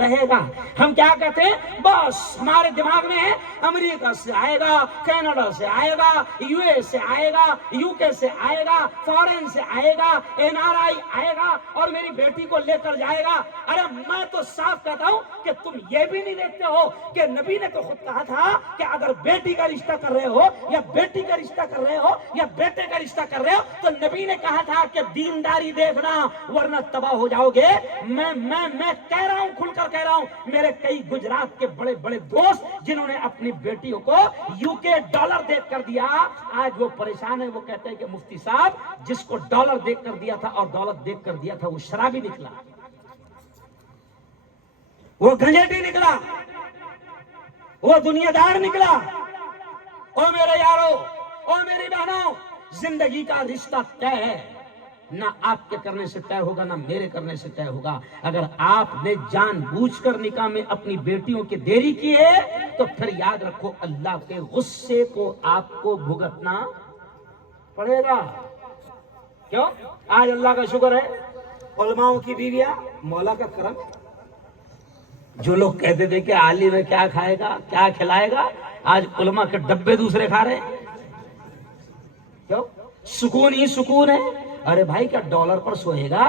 رہے گا. ہم کیا کہتے ہیں؟ بس ہمارے دماغ میں ہے امریکہ سے آئے گا، کینیڈا سے آئے گا، یو ایس سے آئے گا، یو کے سے آئے گا، فورن سے آئے گا، NRI آئے گا اور میری بیٹی کو لے کر جائے گا. ارے میں تو صاف کہتا ہوں کہ تم یہ بھی نہیں دیکھتے ہو کہ نبی نے تو خود کہا تھا کہ اگر بیٹی کا رشتہ کر رہے ہو یا بیٹی کا رشتہ کر رہے ہو یا بیٹے کا رشتہ کر رہے ہو تو نبی نے کہا تھا کہ دینداری دیکھنا ورنہ تباہ ہو جاؤ گے. میں کہہ رہا ہوں، کھل کر کہہ رہا ہوں، میرے کئی گجرات کے بڑے بڑے دوست جنہوں نے اپنی بیٹیوں کو UK ڈالر دیکھ کر دیا، آج وہ پریشان ہے. وہ کہتے ہیں کہ مفتی صاحب جس کو ڈالر دیکھ کر دیا تھا اور دولت دیکھ کر دیا تھا وہ شرابی نکلا، وہ گنجیٹی نکلا، وہ دنیا دار نکلا. او میرے یارو، او میری بہنوں، زندگی کا رشتہ طے ہے. نہ آپ کے کرنے سے طے ہوگا، نہ میرے کرنے سے طے ہوگا. اگر آپ نے جان بوجھ کر نکاح میں اپنی بیٹیوں کی دیری کی ہے تو پھر یاد رکھو اللہ کے غصے کو آپ کو بھگتنا پڑے گا. کیوں؟ آج اللہ کا شکر ہے علماؤں کی بیویاں، مولا کا کرم. جو لوگ کہتے تھے کہ عالم ہے کیا کھائے گا کیا کھلائے گا، آج علماء کے ڈبے دوسرے کھا رہے ہیں. کیوں؟ سکون ہی سکون ہے. ارے بھائی کیا ڈالر پر سوئے گا؟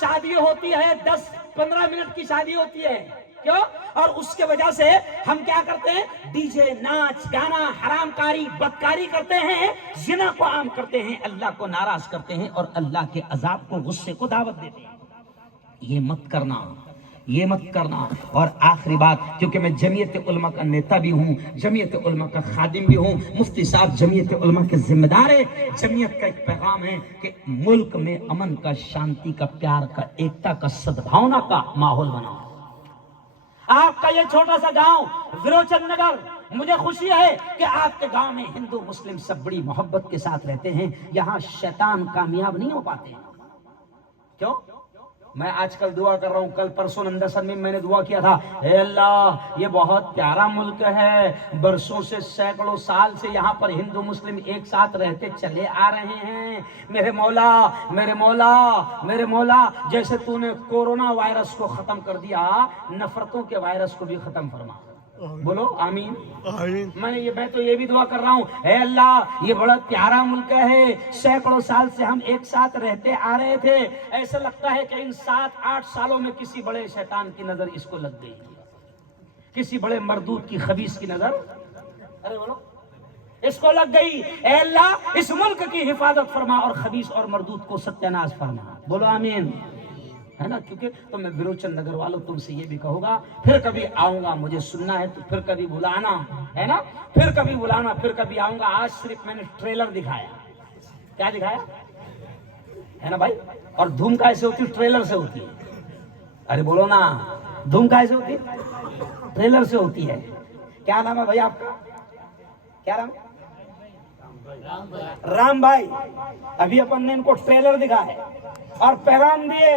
شادی ہوتی ہے 10-15 منٹ کی شادی ہوتی ہے, کیوں؟ اور اس کے وجہ سے ہم کیا کرتے ہیں؟ ڈی جے, ناچ گانا, حرام کاری, بدکاری کرتے ہیں, زنا کو عام کرتے ہیں, اللہ کو ناراض کرتے ہیں اور اللہ کے عذاب کو, غصے کو دعوت دیتے ہیں. یہ مت کرنا, یہ مت کرنا. اور آخری بات, کیونکہ میں جمعیت علماء کا نیتا بھی ہوں, جمعیت علماء کا خادم بھی ہوں, مفتی صاحب جمعیت علماء کے ذمہ دار ہے. جمعیت کا ایک پیغام ہے کہ ملک میں امن کا, شانتی کا, پیار کا, ایکتا کا, سدبھاونا کا ماحول بناؤ. آپ کا یہ چھوٹا سا گاؤں وروچن نگر, مجھے خوشی ہے کہ آپ کے گاؤں میں ہندو مسلم سب بڑی محبت کے ساتھ رہتے ہیں. یہاں شیطان کامیاب نہیں ہو پاتے. کیوں؟ میں آج کل دعا کر رہا ہوں, کل پرسوں نندسن میں نے دعا کیا تھا, اے اللہ یہ بہت پیارا ملک ہے, برسوں سے, سینکڑوں سال سے یہاں پر ہندو مسلم ایک ساتھ رہتے چلے آ رہے ہیں. میرے مولا, میرے مولا, میرے مولا, جیسے تو نے کورونا وائرس کو ختم کر دیا, نفرتوں کے وائرس کو بھی ختم فرما. بولو آمین. میں تو یہ بھی دعا کر رہا ہوں, اے اللہ یہ بڑا پیارا ملک ہے, سینکڑوں سال سے ہم ایک ساتھ رہتے آ رہے تھے, ایسا لگتا ہے کہ ان 7-8 سالوں میں کسی بڑے شیطان کی نظر اس کو لگ گئی, کسی بڑے مردود کی, خبیث کی نظر, ارے بولو, اس کو لگ گئی. اے اللہ اس ملک کی حفاظت فرما اور خبیث اور مردود کو ستیہ ناش فرما. بولو آمین. ہے نا, کیونکہ تو میں وروچن نگر والوں تم سے یہ بھی کہوں گا, پھر کبھی آؤں گا, مجھے سننا ہے تو پھر کبھی بلانا, ہے نا, پھر کبھی بلانا, پھر کبھی آؤں گا. آج صرف میں نے ٹریلر دکھایا. کیا دکھایا ہے نا بھائی؟ اور دھوم کیسے ہوتی ہے؟ ٹریلر سے ہوتی ہے. ارے بولو نا, دھوم کیسے ہوتی ہے؟ ٹریلر سے ہوتی ہے. کیا نام ہے بھائی آپ کا؟ کیا نام ہے؟ رام بھائی. ابھی اپن نے ان کو ٹریلر دکھایا اور پیغام دیے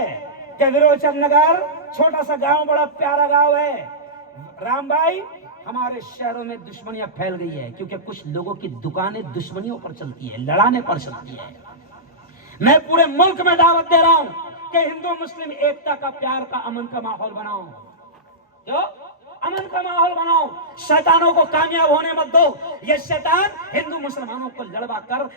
کہ وروچن نگر چھوٹا سا گاؤں بڑا پیارا گاؤں ہے. رام بھائی, ہمارے شہروں میں دشمنیاں پھیل گئی ہے کیونکہ کچھ لوگوں کی دکانیں دشمنیوں پر چلتی ہے, لڑانے پر چلتی ہے. میں پورے ملک میں دعوت دے رہا ہوں کہ ہندو مسلم ایکتا کا, پیار کا, امن کا ماحول بناؤ. جو امن کا ماحول بناؤ, شیطانوں کو کامیاب ہونے مت دو. یہ شیطان ہندو مسلمانوں کو لڑوا کر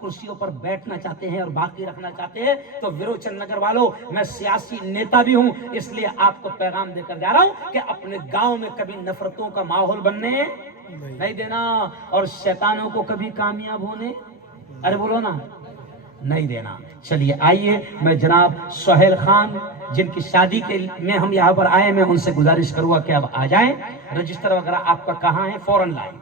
کرسیوں پر بیٹھنا چاہتے ہیں اور باقی رکھنا چاہتے ہیں. تو وروچن نگر والوں, میں سیاسی نیتا بھی ہوں, اس لیے آپ کو پیغام دے کر جا رہا ہوں کہ اپنے گاؤں میں کبھی نفرتوں کا ماحول بننے نہیں دینا اور شیطانوں کو کبھی کامیاب ہونے, ارے بولو نا, نہیں دینا. چلیے آئیے, میں جناب سہیل خان جن کی شادی کے میں ہم یہاں پر آئے, میں ان سے گزارش کروں گا کہ اب آ جائیں. رجسٹر وغیرہ آپ کا کہاں ہے؟ فوراً لائیں.